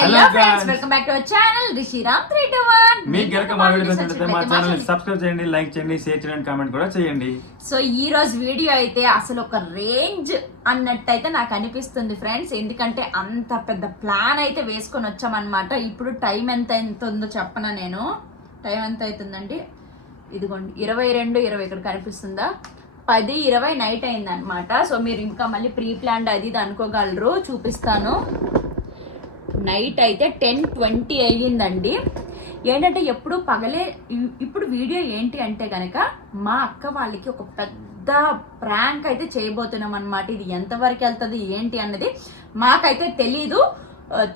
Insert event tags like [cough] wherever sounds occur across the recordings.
Hello friends. Welcome back to our channel Rishiram three two one మీకు గనక మా video నచ్చినట్లయితే మా ఛానల్ సబ్స్క్రైబ్ చేయండి లైక్ చేయండి షేర్ చేయండి కామెంట్ కూడా చేయండి. సో ఈ రోజు వీడియో అయితే అసలు ఒక రేంజ్ అన్నట్టయితే నాకు అనిపిస్తుంది ఫ్రెండ్స్ ఎందుకంటే అంత పెద్ద ప్లాన్ అయితే వేసుకొని వచ్చామన్నమాట. ఇప్పుడు టైం ఎంత ఎంత ఉందో చెప్పనా నేను. టైం ఎంత అవుతుందండి? ఇదిగోండి ఇరవై రెండు ఇరవై ఇక్కడ కనిపిస్తుందా? పది ఇరవై నైట్ అయిందనమాట సో మీరు ఇంకా మళ్ళీ ప్రీ ప్లాన్డ్ అది ఇది అనుకోగలరు. చూపిస్తాను. నైట్ అయితే టెన్ ట్వంటీ అయ్యిందండి. ఏంటంటే ఎప్పుడు పగలే ఇప్పుడు వీడియో ఏంటి అంటే కనుక మా అక్క వాళ్ళకి ఒక పెద్ద ప్రాంక్ అయితే చేయబోతున్నాం అనమాట ఇది ఎంతవరకు వెళ్తుంది ఏంటి అన్నది మాకైతే తెలీదు.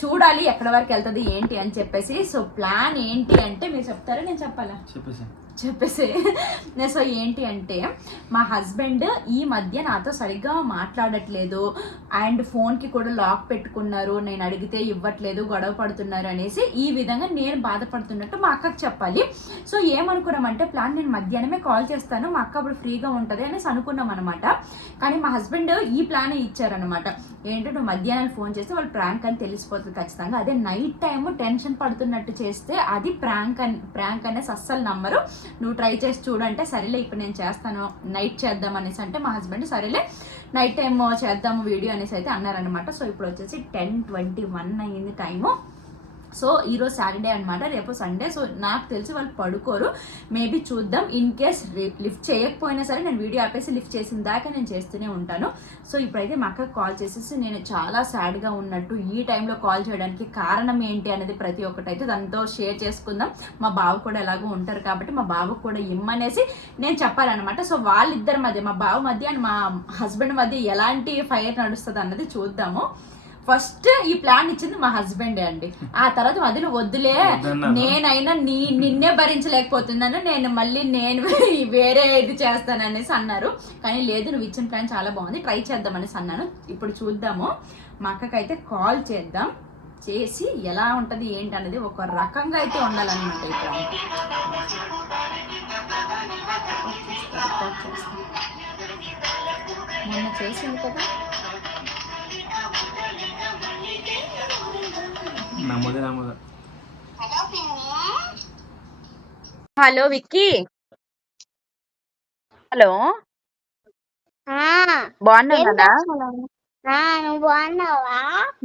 చూడాలి ఎక్కడ వరకు వెళ్తుంది ఏంటి అని చెప్పేసి. సో ప్లాన్ ఏంటి అంటే మీరు చెప్తారా? నేను చెప్పాలా? చెప్పేసి చెప్పేసి. [laughs] సో ఏంటి అంటే మా హస్బెండ్ ఈ మధ్య నాతో సరిగ్గా మాట్లాడట్లేదు. అండ్ ఫోన్కి కూడా లాక్ పెట్టుకున్నారు. నేను అడిగితే ఇవ్వట్లేదు గొడవ పడుతున్నారు అనేసి ఈ విధంగా నేను బాధపడుతున్నట్టు మా అక్కకి చెప్పాలి. సో ఏమనుకున్నామంటే ప్లాన్ నేను మధ్యాహ్నమే కాల్ చేస్తాను. మా అక్క అప్పుడు ఫ్రీగా ఉంటుంది అనేసి అనుకున్నాం అనమాట కానీ మా హస్బెండ్ ఈ ప్లాన్ ఇచ్చారనమాట ఏంటంటే నువ్వు మధ్యాహ్నం ఫోన్ చేస్తే వాళ్ళు ప్రాంక్ అని తెలిసిపోతుంది ఖచ్చితంగా. అదే నైట్ టైము టెన్షన్ పడుతున్నట్టు చేస్తే అది ప్రాంక్ అని ప్రాంక్ అనేసి అస్సలు నమ్మరు. నువ్వు ట్రై చేసి చూడంటే సరేలే ఇప్పుడు నేను చేస్తాను నైట్ చేద్దాం అనేసి అంటే మా హస్బెండ్ సరేలే నైట్ టైం చేద్దాము వీడియో అనేసి అయితే అన్నారనమాట సో ఇప్పుడు వచ్చేసి టెన్ ట్వంటీ వన్ అయ్యింది టైము సో ఈరోజు సాటర్డే అనమాట రేపు సండే సో నాకు తెలిసి వాళ్ళు పడుకోరు. మేబీ చూద్దాం. ఇన్ కేస్ లిఫ్ట్ చేయకపోయినా సరే నేను వీడియో ఆపేసి లిఫ్ట్ చేసిన దాకా నేను చేస్తూనే ఉంటాను. సో ఇప్పుడైతే మా అక్కకు కాల్ చేసేసి నేను చాలా సాడ్గా ఉన్నట్టు ఈ టైంలో కాల్ చేయడానికి కారణం ఏంటి అనేది ప్రతి ఒక్కటైతే దాంతో షేర్ చేసుకుందాం. మా బావ కూడా ఎలాగో ఉంటారు కాబట్టి మా బావకు కూడా ఇమ్మనేసి నేను చెప్పాలన్నమాట. సో వాళ్ళిద్దరి మధ్య మా బావ మధ్య అండ్ మా హస్బెండ్ మధ్య ఎలాంటి ఫైర్ నడుస్తుంది అన్నది చూద్దాము. ఫస్ట్ ఈ ప్లాన్ ఇచ్చింది మా హస్బెండే అండి. ఆ తర్వాత మధ్యలో వద్దులే? నేనైనా నీ నిన్నే భరించలేకపోతున్నాను నేను మళ్ళీ నేను [laughs] వేరే ఇది చేస్తాను అనేసి అన్నారు. కానీ లేదు నువ్వు ఇచ్చిన ప్లాన్ చాలా బాగుంది ట్రై చేద్దాం అనేసి అన్నాను. ఇప్పుడు చూద్దాము. మా అక్కకైతే కాల్ చేద్దాం. చేసి ఎలా ఉంటది ఏంటి అనేది ఒక రకంగా అయితే ఉండాలన్నమాట ఈ ప్లాన్. మొన్న చేసింది కదా. నమ్మదే నమ్మదు హలో విక్కీ. హలో. ఆ, బాగున్నావు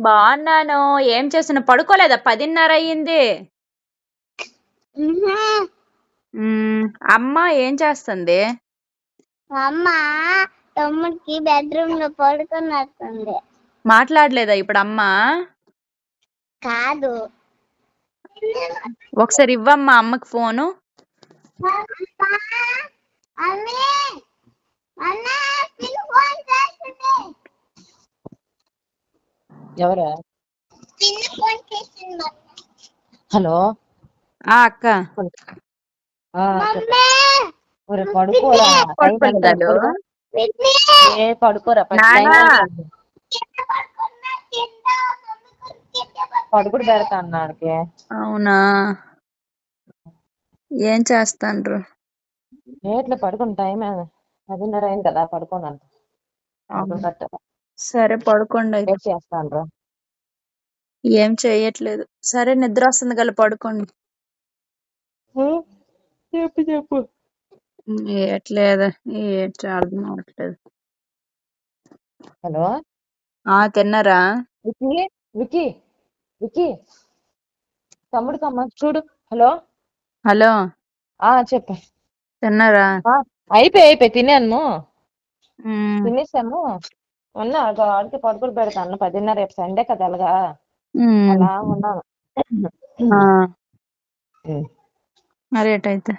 బాగున్నాను. ఏం చేస్తున్నా పడుకోలేదా? పదిన్నర అయ్యింది. అమ్మ ఏం చేస్తుంది? అమ్మ తమ్ముడికి బెడ్రూమ్లో పడుకున్నట్టుంది మాట్లాడలేదా ఇప్పుడు అమ్మ కాదు. ఒకసారి ఇవ్వమ్మా అమ్మకి ఫోను. ఎవరా? హలో? ఆ అక్క. ఆ, మమ్మీ ఒరే పడుకోరా. పడుకోరా పడుకుడు పెడతా అన్నాడికి అవునా? ఏం చేస్తాండ్రు? ఏట్లా పడుకుని టైం పదిన్నర అయింది కదా పడుకోనంట సరే పడుకోండి అయితే. ఏం చేస్తాను ఏం చెయ్యట్లేదు సరే నిద్ర వస్తుంది కదా పడుకోండి. చెప్పు చెప్పు. ఏట్లేదు. ఏట్ అర్థం అవ్వట్లేదు. హలో? ఆ తిన్నారా? వికీ వికీ వికీ తమ్ముడికి అమ్మ చూడు హలో? హలో. ఆ చెప్పు. తిన్నారా? అయిపోయి అయిపోయి తినాను. తినేసాము. ఉన్నా ఆడికి పడుకుని పెడతాను. పదిన్నర రేపు సండే కదా అలాగా. అలా ఉన్నాను. మరి ఏటైతే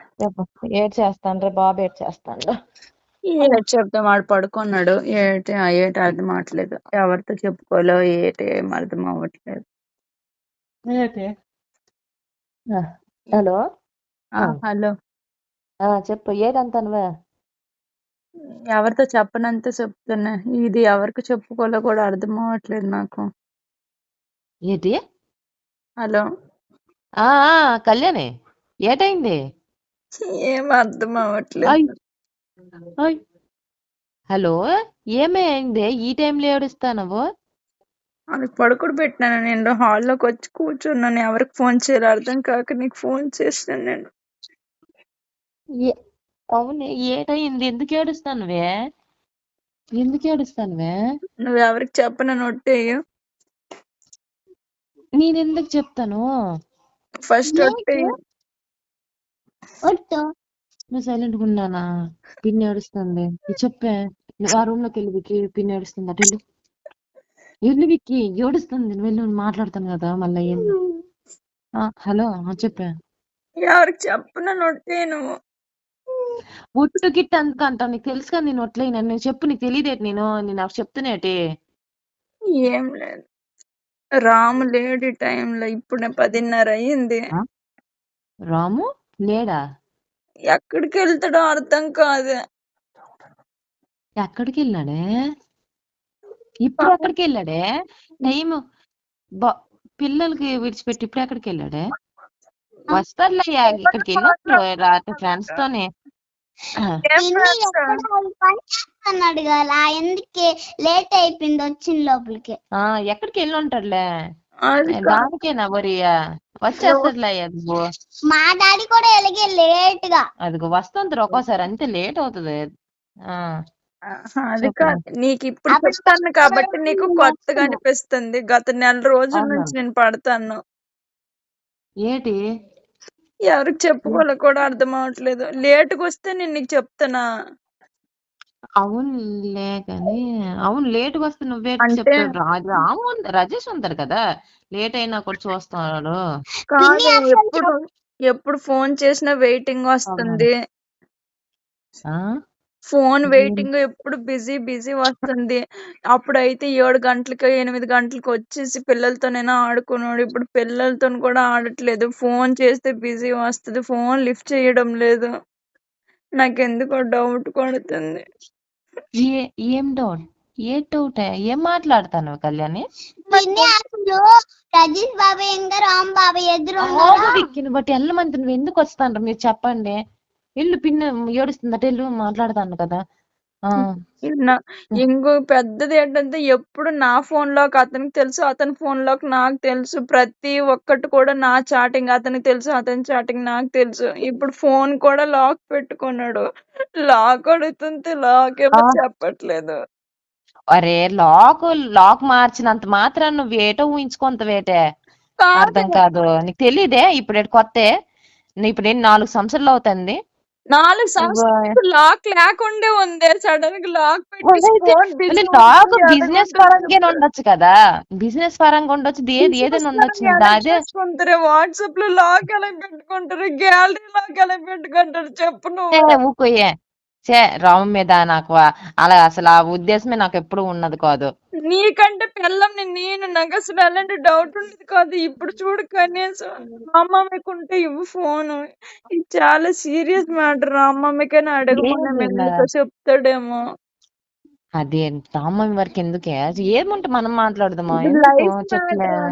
ఏడ్ చేస్తాను రే బాబు ఏడ్ చేస్తాను ఏటి చెప్తాం వాడు పడుకున్నాడు. ఏటి ఏటి అర్థం అవ్వట్లేదు ఎవరితో చెప్పుకోలో ఏటి ఏం అర్థం అవ్వట్లేదు. హలో? ఆ. హలో. ఆ చెప్పు ఏదంతా నువ్వే? ఎవరితో చెప్పనంత చెప్తున్నా. ఇది ఎవరికి చెప్పుకోలో కూడా అర్థం అవ్వట్లేదు నాకు. ఏంటి? హలో. ఆ ఆ, కళ్యాణి ఏటైంది? ఏం అర్థం అవ్వట్లేదు. అయ్ అయ్. హలో ఏమైంది ఈ టైంలో ఏడుస్తా నువ్వు వాళ్ళకి పడుకుడు పెట్టినాను నేను. హాల్లోకి వచ్చి కూర్చున్నాను ఎవరికి ఫోన్ చేయాలో అర్థం కాక నీకు ఫోన్ చేసాను నేను. ఏ- అవునే ఏటయింది? ఎందుకు ఏడుస్తానువే? ఎందుకు ఏడుస్తానువే? నువ్వు ఎవరికి చెప్పను ఒట్టేయు నేను ఎందుకు చెప్తాను? ఫస్ట్ ఒట్టేయు నువ్వు సైలెంట్గా ఉన్నానా? పిన్ని ఏడుస్తుంది. ఇది చెప్పే. నువ్వు ఆ రూమ్లోకి వెళ్ళి పిన్ని ఏడుస్తుంది అటు వెళ్ళు. విక్కి ఏడుస్తుంది వెళ్ళి మాట్లాడతాను కదా మళ్ళీ హలో ఆ, చెప్పే. ఎవరికి చెప్పను ఒట్టేయు నువ్వు. ఒట్టు గిట్ట అంటావు నీకు తెలుసు కదా నేను ఒట్లయినా నేను చెప్పు నీకు తెలియదేటి నేను నేను నాకు చెప్తున్నాటి ఏం లేదు. రాము లేడు టైంలో ఇప్పుడే పదిన్నర అయ్యింది. రాము లేడా? ఎక్కడికి వెళ్తాడో అర్థం కాదు. ఎక్కడికి వెళ్ళాడే? ఇప్పుడు ఎక్కడికి వెళ్ళాడే? బ- పిల్లలకి విడిచిపెట్టి ఇప్పుడు ఎక్కడికి వెళ్ళాడే? వస్తాడులే ఇక్కడికి వెళ్ళాడు ఫ్రెండ్స్? తోనే కదా ఎందుకే లేట్ అయిపోయింది వచ్చిన లోపలికి? ఆ ఎక్కడికి వెళ్ళి ఉంటాడులే. దానికేనా వరి వచ్చేస్తాడులే అదిగో. మా డాడీ కూడా ఎలాగే లేట్గా అదిగో వస్తుంది ఒక్కోసారి అంతే లేట్ అవుతుంది. ఆ. ఆహా, అది చెప్పు. కాదు. నీకు ఇప్పుడు చెప్తాను కాబట్టి నీకు కొత్తగా. అనిపిస్తుంది. గత నెల రోజుల అవునా? నుంచి నేను పడతాను. ఏటి? ఎవరికి చెప్పుకోవాలో కూడా అర్థం అవట్లేదు. లేటుగా వస్తే నేను నీకు చెప్తానా అవునులే కానీ అవును లేట్గా వస్తే నువ్వే అంటే- చెప్తాడు రా- రాము ఉంది- రజేష్ ఉంటాడు కదా. లేట్ అయినా కూడా చూస్తున్నాడు కాదు ఎప్పుడు ఎప్పుడు ఫోన్ చేసినా వెయిటింగ్ వస్తుంది. ఆ? ఫోన్ వెయిటింగ్ ఎప్పుడు బిజీ బిజీ వస్తుంది. అప్పుడైతే ఏడు గంటలకి ఎనిమిది గంటలకి వచ్చేసి పిల్లలతోనైనా ఆడుకున్నాడు ఇప్పుడు పిల్లలతో కూడా ఆడట్లేదు. ఫోన్ చేస్తే బిజీ వస్తుంది. ఫోన్ లిఫ్ట్ చేయడం లేదు. నాకెందుకో డౌట్ కొడుతుంది. ఏ ఏం డౌట్? ఏ డౌట్? ఏం మాట్లాడతాను కళ్యాణి? పిన్ని అసలు రజీష్ బాబాయ్ ఇంకా రామ్ ఆగు విక్కిని బట్టి నువ్వు ఎందుకు వస్తాను మీరు చెప్పండి. ఇల్లు పిన్న ఏడుస్తుందట ఇల్లు మాట్లాడతాను కదా. నా- ఇంకో పెద్దది ఏంటంటే ఎప్పుడు నా ఫోన్లోకి అతనికి తెలుసు అతని ఫోన్లోకి నాకు తెలుసు ప్రతి ఒక్కటి కూడా నా చాటింగ్ అతనికి తెలుసు అతని చాటింగ్ నాకు తెలుసు. ఇప్పుడు ఫోన్ కూడా లాక్ పెట్టుకున్నాడు. లాక్ అడుగుతుంటే లాక్ ఏమో. చెప్పట్లేదు. అరే లాక్ లాక్ మార్చినంత మాత్రం నువ్వు ఏటో ఊహించుకుంత వేటే. అర్థం కాదు. కాదు నీకు తెలియదే ఇప్పుడు కొత్తే? ఇప్పుడు నాలుగు సంవత్సరాలు అవుతుంది? నాలుగు సంవత్సరాలు లాక్ లేకుండే ఉంది. సడన్గా లాక్ పెట్టి లాక్ బిజినెస్ పరంగా. ఉండొచ్చు కదా. బిజినెస్ పరంగా ఉండొచ్చు ఏది ఏదైనా ఉండొచ్చు అదే. చేసుకుంటారు? వాట్సాప్లో లాక్ ఎలా పెట్టుకుంటారు? గ్యాలరీ లాక్ ఎలా పెట్టుకుంటారు? చెప్పు నువ్వు. చే రాము మీద నాకు అలా అసలు ఆ ఉద్దేశమే నాకు ఎప్పుడు ఉన్నది కాదు. నీకంటే పిల్లని నేను నాకు అసలు అలాంటి డౌట్ ఉండేది కాదు. ఇప్పుడు చూడు కనీసం అమ్మమ్మకుంటే ఇవ్వు ఫోన్. ఇది చాలా సీరియస్ మ్యాటర్ అమ్మమ్మకైనా అడగకుండా ఏం లేదా? మెల్లిగా చెప్తాడేమో. అదే రామయ్య వరకు ఎందుకే ఏముంటే మనం మాట్లాడదామా?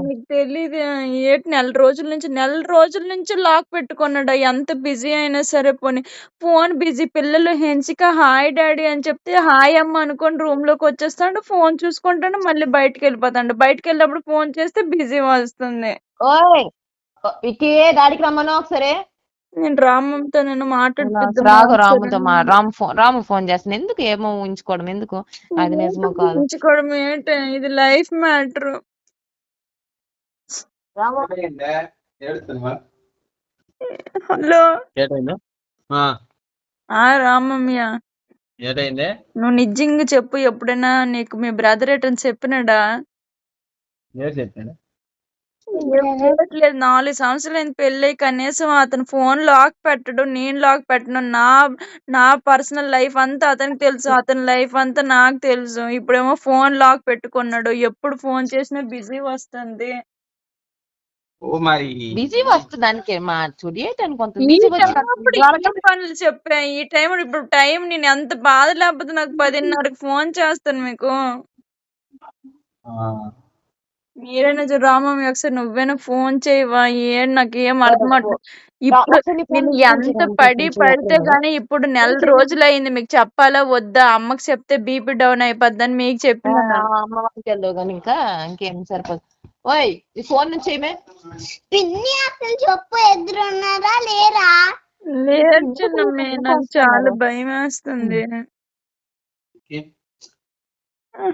నీకు తెలీదు. ఏటి నెల రోజుల నుంచి నెల రోజుల నుంచి లాక్ పెట్టుకున్నాడు. ఎంత బిజీ అయినా సరే పోనీ. Phone busy. పిల్లలు హెన్సిక హాయ్ డాడీ అని చెప్తే హాయ్ అమ్మ అనుకొని రూమ్లోకి వచ్చేస్తాడు. ఫోన్ చూసుకుంటాడు మళ్ళీ బయటకు వెళ్ళిపోతాడు బయటకు వెళ్ళినప్పుడు ఫోన్ చేస్తే బిజీ వస్తుంది. ఓయ్! విక్కీ డాడీకి రమ్మను ఒకసారి? నేను రామంతో నేను రాగు రాముతో మా రాము ఫోన్ రాము ఫోన్ చేస్తాను ఎందుకు ఏమో ఊహించుకోవడం? ఎందుకు? అది నిజమో కాదు. ఉంచుకోవడం ఏంటి? ఇది లైఫ్ మ్యాటర్. హలో. ఏటైంది? ఆ, ఆ రామమ్య. ఏటైంది? నువ్వు నిజంగా చెప్పు ఎప్పుడైనా నీకు మీ బ్రదర్ ఎటని చెప్పినాడా? ఏం చెప్పాడు? లేదు నాలుగు సంవత్సరాలు అయింది పెళ్ళి. కనీసం అతను ఫోన్ లాక్ పెట్టడు నేను లాక్ పెట్టను. నా నా పర్సనల్ లైఫ్ అంతా అతనికి తెలుసు. అతని లైఫ్ అంతా నాకు తెలుసు. ఇప్పుడేమో ఫోన్ లాక్ పెట్టుకున్నాడు. ఎప్పుడు ఫోన్ చేసినా బిజీ వస్తుంది. ఓ మరి. బిజీ వస్తుంది దానికి మా ఈ బిజీ పనులు చెప్పా? ఈ టైం ఇప్పుడు టైం నేను ఎంత బాధ లేకపోతే నాకు పదిన్నరకు ఫోన్ చేస్తాను మీకు. ఆ, మీరైనా రామమ్మ ఒకసారి నువ్వేనా ఫోన్ చేయవా ఏం నాకేం అర్థం అవ్వట్లేదు. ఇప్పుడు ఒకసారి నీ ఫోన్ నేను ఫోన్ ఎంత పడి పడితే. గానీ ఇప్పుడు నెల రోజులు అయింది మీకు చెప్పాలా వద్దా అమ్మకి చెప్తే బీపీ డౌన్ అయిపోద్దని మీకు ఆ, చెప్పిన అమ్మ వాళ్ళకి వెళ్ళవు కానీ ఇంకా ఇంకేం సరిపోదు ఓయ్ ఈ ఫోన్ నుంచి ఏమే పిన్ని అసలు చెప్పు ఎదురున్నారా లేరా ఎందుకు చిన్నమ్మే ఎందుకు నాకు చాలా వస్తున్నారు? భయం వేస్తుంది.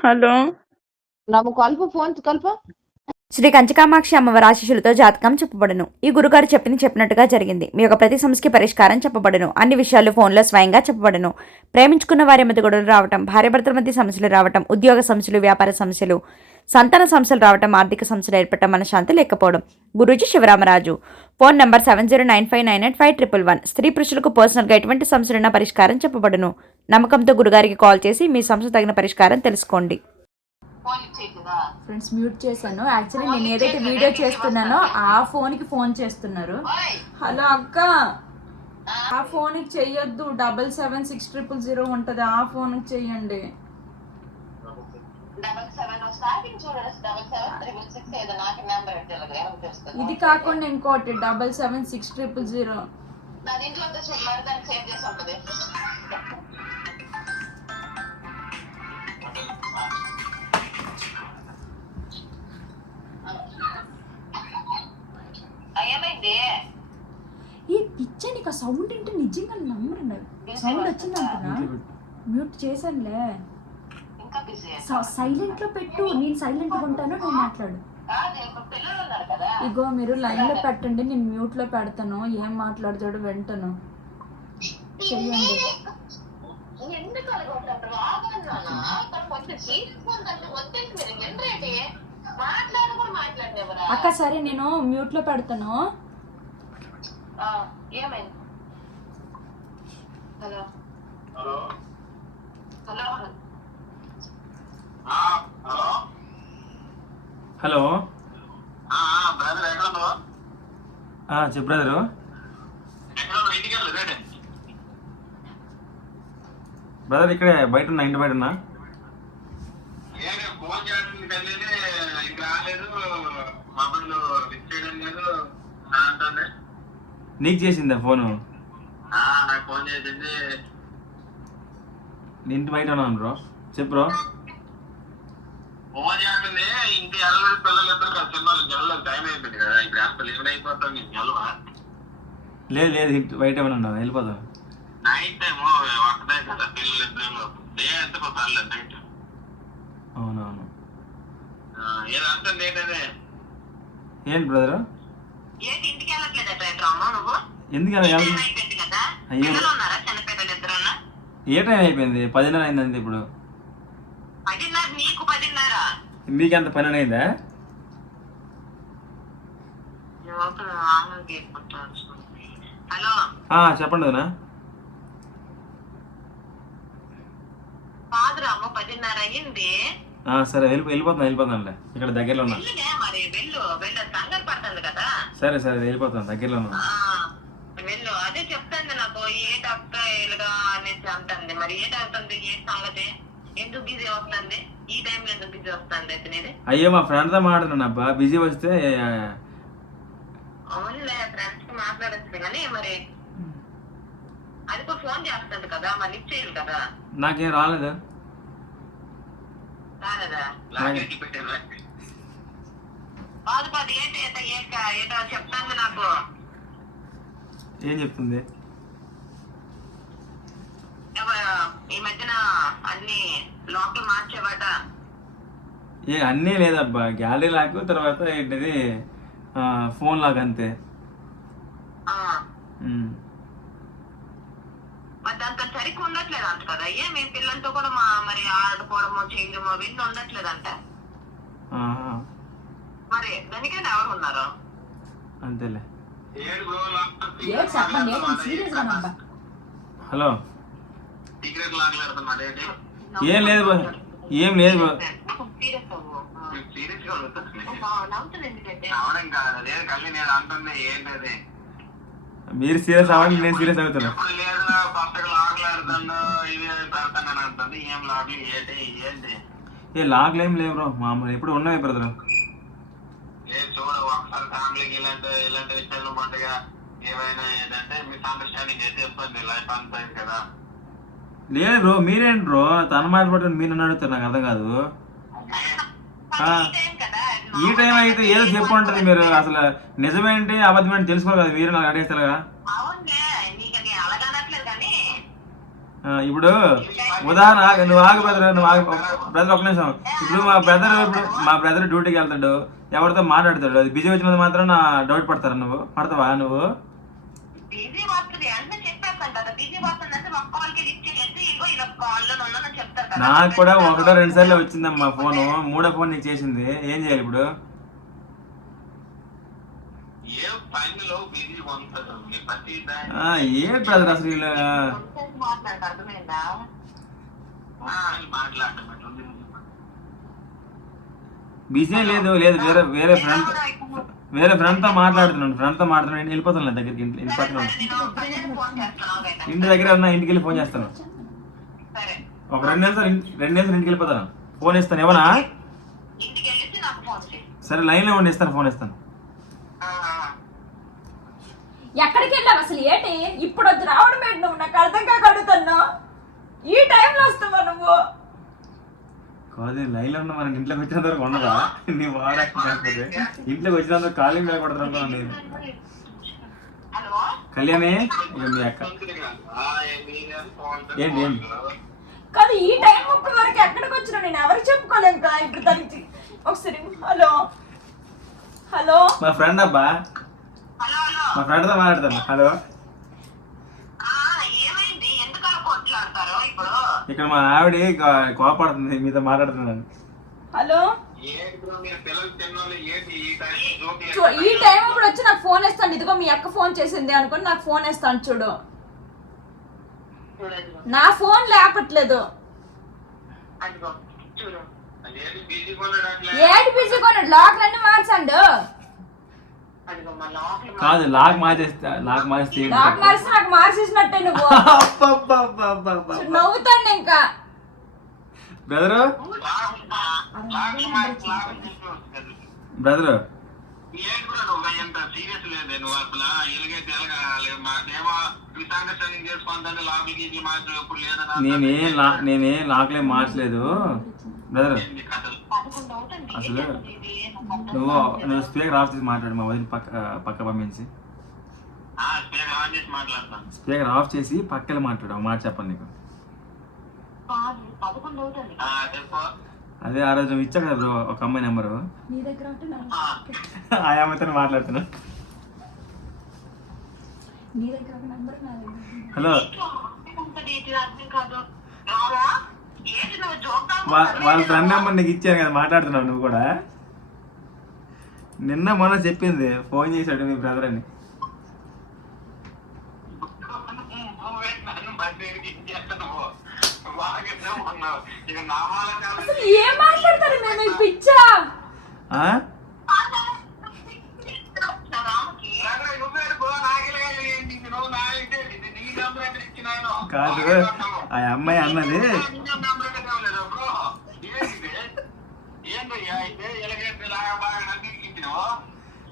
హలో ఫోన్ శ్రీ కంచకామాక్షి అమ్మవారి ఆశీస్సులతో జాతకం చెప్పబడును. ఈ గురుగారు చెప్పింది చెప్పినట్టుగా జరిగింది. మీ యొక్క ప్రతి సమస్యకి పరిష్కారం చెప్పబడును. అన్ని విషయాలు ఫోన్లో స్వయంగా చెప్పబడును. ప్రేమించుకున్న వారి మధ్య గొడవలు రావటం భార్యాభర్తల మధ్య సమస్యలు రావటం ఉద్యోగ సమస్యలు వ్యాపార సమస్యలు సంతాన సమస్యలు రావటం ఆర్థిక సమస్యలు ఏర్పడటం మనశాంతి లేకపోవడం. Guruji Sivaramaraju. Phone number seven zero nine five nine eight five triple one. స్త్రీ పురుషులకు పర్సనల్గా ఎటువంటి సమస్యలున్నా పరిష్కారం చెప్పబడును. నమ్మకంతో గురుగారికి కాల్ చేసి మీ సమస్య తగిన పరిష్కారం తెలుసుకోండి. ఫ్రెండ్స్ మ్యూట్ చేశాను. యాక్చువల్లీ నేను ఏదైతే వీడియో చేస్తున్నానో ఆ ఫోన్కి ఫోన్ చేస్తున్నారు. హలో అక్క! ఆ? ఫోన్కి చెయ్యొద్దు. Double seven six triple zero ఉంటుంది. ఆ ఫోన్కి చెయ్యండి. ఇది కాకుండా ఇంకోటి. Double seven six triple zero. ఈ పిచ్చ నీకు సౌండ్ ఏంటి నిజంగా నమ్మరండి. Sound వచ్చిందంటున్నా mute చేశానులే. సైలెంట్లో పెట్టు. నేను సైలెంట్గా ఉంటాను నువ్వు మాట్లాడు. ఇగో మీరు లైన్లో పెట్టండి నేను మ్యూట్లో పెడతాను. ఏం మాట్లాడతాడు వింటాను. చెయ్యండి. అక్క సరే నేను మ్యూట్లో పెడతాను హలో. ఆ, ఆ, బ్రదర్. బ్రదర్. ఇక్కడే బయట ఉన్నా ఇంటి బయట ఉన్నా. లిఫ్ట్ చేయడం లేదు. అంటుంది నీకు చేసిందా ఫోను? ఆ, నాకు ఫోన్ చేసింది. ఇంటి బయట ఉన్నాను బ్రో. చెప్పు బ్రో. ఫోన్ చేస్తుంది ఇంటి కదా టైం అయిపోయింది కదా ఇప్పుడు అంత లిమిట్ అయిపోతాం ఇంక వెళ్ళవా లేదు లేదు ఇంటి బయట ఏమైనా ఉన్నా వెళ్ళిపోతాను నైట్ టైం ఒకటే కదా డే ఎంత పర్లేదు నైట్ అవునవును ఏదో అంటుంది ఏంటది ఏంటి బ్రదరు ఏంటి ఇంటికి వెళ్ళట్లేదట అమ్మ నువ్వు ఎందుకు అలా టైం వెళ్తున్నా- అయిపోయింది కదా అయ్యో. పిల్లలు ఉన్నారా చిన్న పిల్లలు ఇద్దరున్నా? ఏ టైం అయిపోయింది? పదిన్నర అయింది అంతే ఇప్పుడు మీకు ఎంత పని అయిందా? హలో? ఆ, చెప్పండి వదినా. కాదురాము పదిన్నర అయ్యింది. సరే వెళ్ళి వెళ్ళిపోతాను వెళ్ళిపోతానులే ఇక్కడ దగ్గరలో ఉన్నా సరే సరే వెళ్ళిపోతాను దగ్గరలో ఉన్నా వెళ్ళు అదే చెప్తుంది నాకు ఏ డాక్టర్ ఇలాగా అనేసి అంటుంది. మరి ఏ అవుతుంది ఏ సంగతి? ఎందుకు బిజీ వస్తుంది? ఈ టైంలో ఎందుకు బిజీ వస్తుంది అతనిది అయ్యో మా ఫ్రెండ్తో మాట్లాడినాను అబ్బా. బిజీ వస్తే అవునులే ఫ్రెండ్స్కి మాట్లాడచ్చు కానీ మరి అది ఫోన్ చేస్తుంది కదా మరి కదా? నాకేం రాలేదు? కాదు కాదు ఏంటి? ఏట? ఏట? ఏటో? చెప్తాను నాకు. ఏం చెప్తుంది? ఈ మధ్యన అన్ని మార్చేవాట. ఏ అన్నీ లేదబ్బా. గ్యాలరీ లాక్ తర్వాత ఏంటిది? ఫోన్ లాక్ అంతే. సరిగ్గా ఉండట్లేదు అంట కదా. ఏ మీ పిల్లలతో కూడా మా మరి ఆడుకోవడము చేయడము అవన్నీ ఉండట్లేదంట. మరి దానికైనా ఎవరు ఉన్నారు? అంతేలే. హలో. ఏం లేదు ఏం లేదు బా. సీరియస్గా కళ్ళి నేను అంటుంది ఏంటది? మీరు సీరియస్ అవ్వండి నేను సీరియస్ అవుతున్నా. ఏం లాగలు ఏంటి ఏంటి? ఏ లేవు బ్రో మామూలు ఎప్పుడు ఉన్నవి బ్రదర్. లేదు బ్రో మీరేంటి బ్రో తన మాట పట్టుకుని మీరు నన్ను అడుగుతారు నాకు అర్థం కాదు. ఈ టైం కదా అయితే ఏదో చెప్పు ఉంటుంది మీరు అసలు నిజమేంటి అబద్ధమేంటి తెలుసుకోవాలి కదా మీరు నాకు కానీ. ఆ, ఇప్పుడు ఉదాహరణ నువ్వు ఆగు బ్రదర్ నువ్వు ఆగు బ్రదర్ ఒక నిమిషం. ఇప్పుడు మా బ్రదర్ ఇప్పుడు మా బ్రదర్ డ్యూటీకి వెళ్తాడు ఎవరితో మాట్లాడతాడు? అది బిజీ వచ్చినంత మాత్రం నా డౌట్ పడతారా నువ్వు? పడతావా నువ్వు? నాకు కూడా ఒకటో రెండు సార్లు వచ్చిందమ్మా ఫోను. మూడో ఫోన్ నీకు చేసింది. ఏం చేయాలి ఇప్పుడు? ఏ బ్రదర్ అసలు వీళ్ళు? బిజీ లేదు లేదు వేరే వేరే ఫ్రెండ్ వేరే ఫ్రెండ్తో మాట్లాడుతున్నాను ఫ్రెండ్తో మాట్లాడుతున్నాను. నేను వెళ్ళిపోతాను నా దగ్గరికి ఇంటి పక్కన. ఇంటి దగ్గర ఉన్నా ఇంటికి వెళ్ళి ఫోన్ చేస్తాను. ఒక రెండు నిమిషాలు ఇంటి- రెండు నిమిషాలు ఇంటికి వెళ్ళిపోతాను. ఫోన్ ఇస్తాను చేయి సరే లైన్లో ఉండి ఇస్తాను ఫోన్ ఇస్తాను. ఎక్కడికి వెళ్ళావు అసలు? ఏంటి? ఇప్పుడు వచ్చి రావడం ఏంటి నువ్వు? నాకు అర్థం కాక అడుగుతున్నా. ఈ టైంలో వస్తావా నువ్వు? కాదు లైన్లో ఉన్న మనకి ఇంట్లోకి వచ్చినంత వరకు ఉండదా? నీ వాడా కాకపోతే. ఇంట్లోకి వచ్చినంత వరకు కాలింగ్ మీద కొడతాను అనుకున్నాను నేను. హలో? కళ్యాణి మీ అక్క. ఏంటి ఏంటి? కాదు ఈ టైం ఇప్పటి వరకు ఎక్కడికి వచ్చినా నేను ఎవరికి చెప్పుకోలేం కా ఇప్పుడు దానికి ఒకసారి హలో. హలో. మా ఫ్రెండ్ అబ్బా. Hello hello. మా ఫ్రెండ్తో మాట్లాడతాను హలో. ఆ, ఏమైంది? ఎందుకు అలా కొట్లాడతారు ఇప్పుడు? ఇక్కడ మా ఆవిడ కోపడుతుంది మీతో మాట్లాడుతున్నాను. హలో. ఈ టైం జోక్ చూ ఈ టైం ఇప్పుడు వచ్చి నాకు ఫోన్ ఇస్తాను ఇదిగో మీ అక్క ఫోన్ చేసింది అనుకుని నాకు ఫోన్ ఇస్తాను చూడు. నా ఫోన్ లేపట్లేదు. ఏడు బిజీ కొన్నాడు లాక్ అన్ని మార్చండు. అదిగో మా లోపల కాదు లాక్ మార్చేస్తా లాక్ మార్చేస్తే లాక్ మార్చి నాకు మార్చేసినట్టే నువ్వు. నవ్వుతాండు ఇంకా. బ్రదరు? బ్రదరు? ఏంటి బ్రో నువ్వు ఎంత సీరియస్ లేదు. నువ్వు అసలు ఎలాగైతే ఎలాగ మాకేమో మిస్అండర్స్టాండింగ్ చేసుకుంటే లోపలికి ఇది మాత్రం ఎప్పుడు లేదన్నా నేనే లా నేనే లాక్లే మార్చలేదు. బ్రదర్. అసలు నువ్వు నువ్వు స్పీకర్ ఆఫ్ చేసి మాట్లాడు మా వదిన పక్క పక్క పంపించి. స్పీకర్ ఆఫ్ చేసి పక్కన మాట్లాడు. మాట చెప్పండి నీకు. పదకొండు అవుతుంది అదే ఆ రోజు నువ్వు ఇచ్చావు కదా బ్రో ఒక అమ్మాయి నెంబరు. ఆ. అమ్మాయితో మాట్లాడుతున్నా. నీ దగ్గర ఒక నంబర్ నా దగ్గర ఉంది. హలో. వాళ్ళ ఫ్రెండ్ నెంబర్ నీకు ఇచ్చాను కదా మాట్లాడుతున్నావు నువ్వు కూడా. నిన్న మొన్న చెప్పింది ఫోన్ చేశాడు మీ బ్రదర్ అని. నువ్వే నన్ను బండికి ఇచ్చేస్తాను బాగా ఉన్నావు ఇక నా వాళ్ళ కాదు అసలు ఏం మాట్లాడతారు మేము? మీకు పిచ్చా? కాదు ఆ అమ్మాయి అన్నది.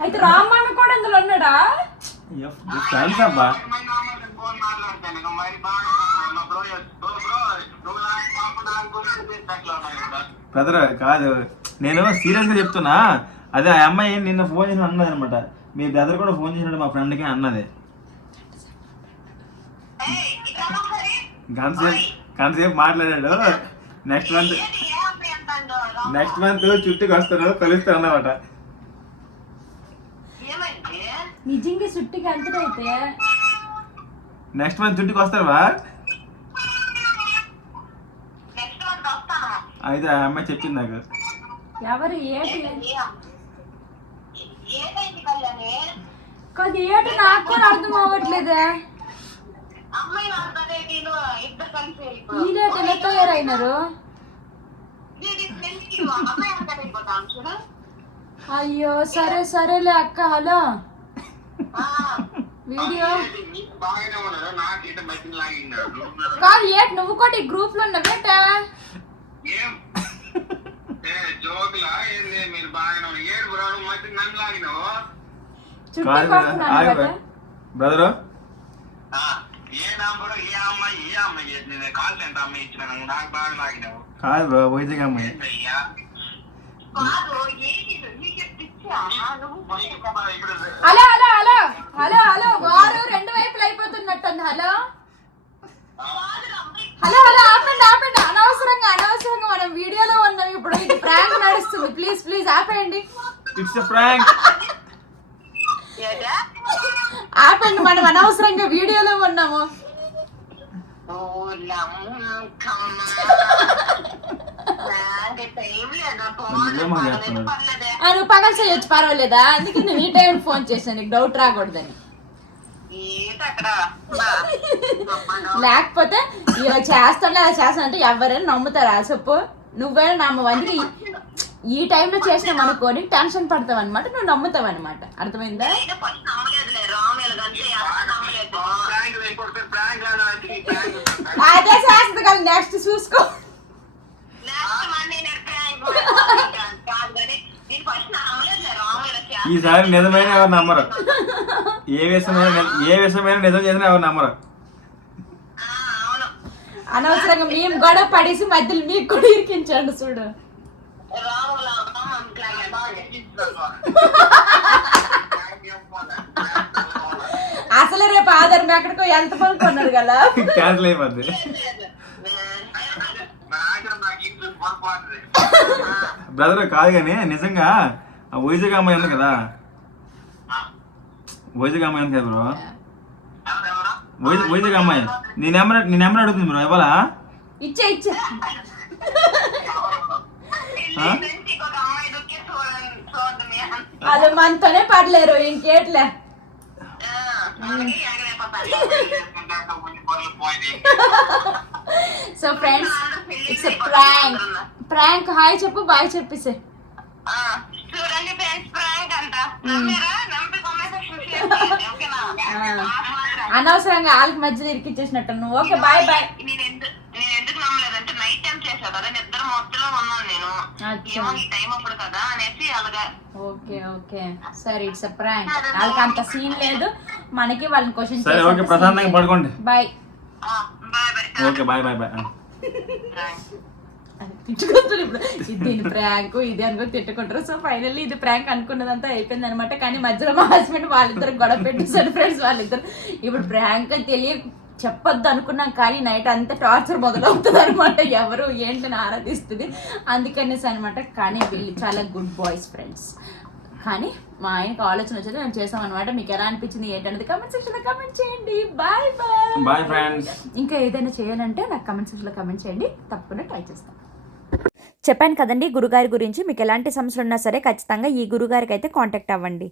అయితే రామ్మన్న కూడా ఇందులో ఉన్నాడా? ఫ్రెండ్స్ అబ్బా. మరి బాగా బ్రదర్ కాదు. నేను సీరియస్గా చెప్తున్నా. అదే ఆ అమ్మాయి నిన్న ఫోన్ చేసి అన్నది అనమాట మీ బ్రదర్ కూడా ఫోన్ చేసినాడు మా ఫ్రెండ్కి అన్నది. గంటసేపు గంటసేపు మాట్లాడాడు. Next month. నెక్స్ట్ మంత్ చుట్టుకు వస్తారు కలుస్తారు అన్నమాట. నిజంగా చుట్టికి వెళ్తుడైతే? నెక్స్ట్ మంత్ చుట్టుకు వస్తావా నెక్స్ట్ మంత్ వస్తాను అయితే ఆ అమ్మాయి చెప్పింది నాకు. ఎవరు ఏటి? ఏంటి? ఏమైంది కళ్యాణి? కాదు ఏటి నాకు కూడా అర్థం అవ్వట్లేదే. అయిపోతాను చూడు. అయ్యో సరే సరేలే అక్క హలో. ఆ, వీడియో. కాదు ఏటి నువ్వు కూడా ఈ గ్రూప్లో ఉన్నావేటా? ఏం? జోకులా? ఏంది? మీరు బాగానే ఉన్నారు. ఏడు బ్రో నువ్వు మధ్య నన్ను లాగినావు. బ్రదరు. ఆ, ఏ నంబరు ఏ అమ్మాయి ఏ అమ్మాయి నేను కాల్ సెంటర్ అమ్మాయి ఇచ్చినాను నాకు బాగా లాగినావు. కాదు బ్రో వైజాగ్ అమ్మాయి. Hello hello hello hello hello వారు రెండు వైపులు అయిపోతున్నట్టుంది హలో? హలో హలో ఆపండి ఆపండి. అనవసరంగా అనవసరంగా మనం వీడియోలో ఉన్నాం ఇప్పుడు ఇది ప్రాంక్ నడుస్తుంది ప్లీజ్ ప్లీజ్ ఆపేయండి. ఇట్స్ ఫ్రాంక్ ఏదా? ఆపండి మనం అనవసరంగా వీడియోలో ఉన్నాము. నువ్వు పగలు చేయొచ్చు పర్వాలేదా? అందుకే నేను ఈ టైం ఫోన్ చేశాను నీకు డౌట్ రాకూడదని. లేకపోతే ఇలా చేస్తాను అలా చేస్తాను అంటే ఎవరైనా నమ్ముతారా? చెప్పు. నువ్వైనా నమ్మవు అందుకే ఈ- టైంలో చేసినాం అనుకోని టెన్షన్ పడతావు అనమాట నువ్వు నమ్ముతావు అనమాట అర్థమైందా అదే చేస్తుంది కదా నెక్స్ట్ చూసుకో. [laughs] ఈసారి నిజమైన ఎవరు నమ్మరు? ఏ విషయమైన నిజ- ఏ విషయమైన నిజం చేసినా ఎవరు నమ్మరు? ఆ, అవును. అనవసరంగా మేము గొడవ పడేసి మధ్యలో మీకు కూడా ఇరికించండి చూడు రాము రామ్ ఇట్లాగే బాగా అసలు రేపు ఆధారం ఎక్కడికో ఎంత పనుకున్నారు కదా? క్యాన్సిల్ అయిపోద్ది. బ్రదర్ కాదు కానీ నిజంగా ఆ వైజాగ్ అమ్మాయి ఉంది కదా? వైజాగ్ అమ్మాయి ఉంది కదా బ్రో? వైజాగ్ వైజాగ్ అమ్మాయి. నీ నెంబర్ నీ నెంబర్ అడుగుతుంది బ్రో ఇవ్వాలా? ఇచ్చే ఇచ్చే ఆ? ఇంటికి ఒక అమ్మాయి దుక్కి చూడండి చూడమే అది మనతోనే పడలేరు ఇంకేట్లే. So friends it's prank. Prank hi చెప్పు బాయ్ చెప్పేసే. చూడండి ఫ్రెండ్స్ ప్రాంక్ అంట. అనవసరంగా వాళ్ళకి మధ్యలో ఇరికిచ్చేసినట్టు. నువ్వు ఓకే బాయ్ బాయ్ నేను ఎందుకు నేను ఎందుకు నమ్మలేదంటే నైట్ టైం చేసా కదా నిద్ర మొత్తంలో ఉన్నాను నేను. అచ్చా. ఏమో ఈ టైం అప్పుడు కదా అనేసి అలాగా. Okay okay. సరే ఇట్స్ అ ప్రాంక్. వాళ్ళకి అంత సీన్ లేదు. మనకి వాళ్ళని క్వశ్చన్ సరే ఓకే ప్రశాంతంగా పడుకోండి. Bye. Bye bye. Okay bye bye bye. తిట్టుకుంటారు ఇప్పుడు. ఇది దీని ప్రాంక్ ఇది అనుకుని తిట్టుకుంటారు. సో ఫైనల్లీ ఇది ప్రాంక్ అనుకున్నదంతా అయిపోయింది అనమాట కానీ మధ్యలో మా హస్బెండ్ వాళ్ళిద్దరు గొడవ పెట్టేశారు ఫ్రెండ్స్ వాళ్ళిద్దరు. ఇప్పుడు ప్రాంక్ అని తెలియ చెప్పొద్దు అనుకున్నాం కానీ నైట్ అంతా టార్చర్ మొదలవుతుంది అనమాట ఎవరు ఏంటని ఆరాధిస్తుంది. అందుకనేసి అనమాట కానీ వీళ్ళు చాలా గుడ్ బాయ్స్ ఫ్రెండ్స్ కానీ మా ఆయనకు ఆలోచన వచ్చేది మేము చేసాం అనమాట మీకు ఎలా అనిపించింది ఏంటనేది కమెంట్ సెక్షన్లో కమెంట్ చేయండి. బాయ్ బాయ్ బాయ్ ఫ్రెండ్స్ ఇంకా ఏదైనా చేయాలంటే నాకు కమెంట్ సెక్షన్లో కమెంట్ చేయండి. తప్పకుండా ట్రై చేస్తాను చెప్పాను కదండి గురుగారి గురించి. మీకు ఎలాంటి సమస్యలు ఉన్నా సరే ఖచ్చితంగా ఈ గురుగారికి అయితే కాంటాక్ట్ అవ్వండి.